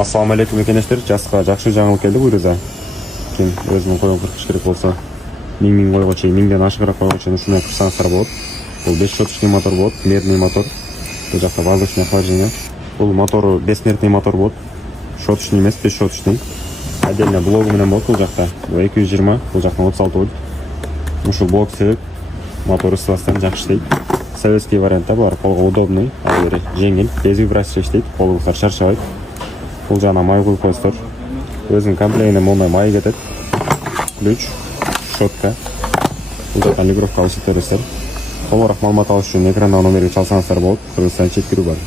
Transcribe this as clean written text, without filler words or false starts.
Assalomu alaykum ekanlar. Jasqa жақсы жаңылық келді бұйрыза. Кен өзінің қойған қырқыш керек болса, 1000 қойғычы, 1000-ден ашығырақ қойғычы ұшына кірсаңыздар болады. Бұл 5 шоточный мотор болады, мерный мотор. Бұл жақта воздушный охлаждение. Бұл моторы бессмертный мотор болады. Шоточный емес, 5 шоточный. Отдельно блогы менен болады бұл жақта. 220, бұл жақтан 36 вольт. Ушул блок себеп мотор ысыластан жақсы істейді. Советский вариантта бар, қолға удобный, әрі жеңіл, без вибрация істейді, қолыңыздар шаршабайды. Бұл жағына май құйып қойсыздар. Өзінің комплегіне молдай май кетеді. Ключ, щетка. Бұл жақтан лигровка алып бересіздер. Толығырақ маалымат алыш үшін экрандағы номерге чалсаңыздар болады. Қырғызстан четкіру бар.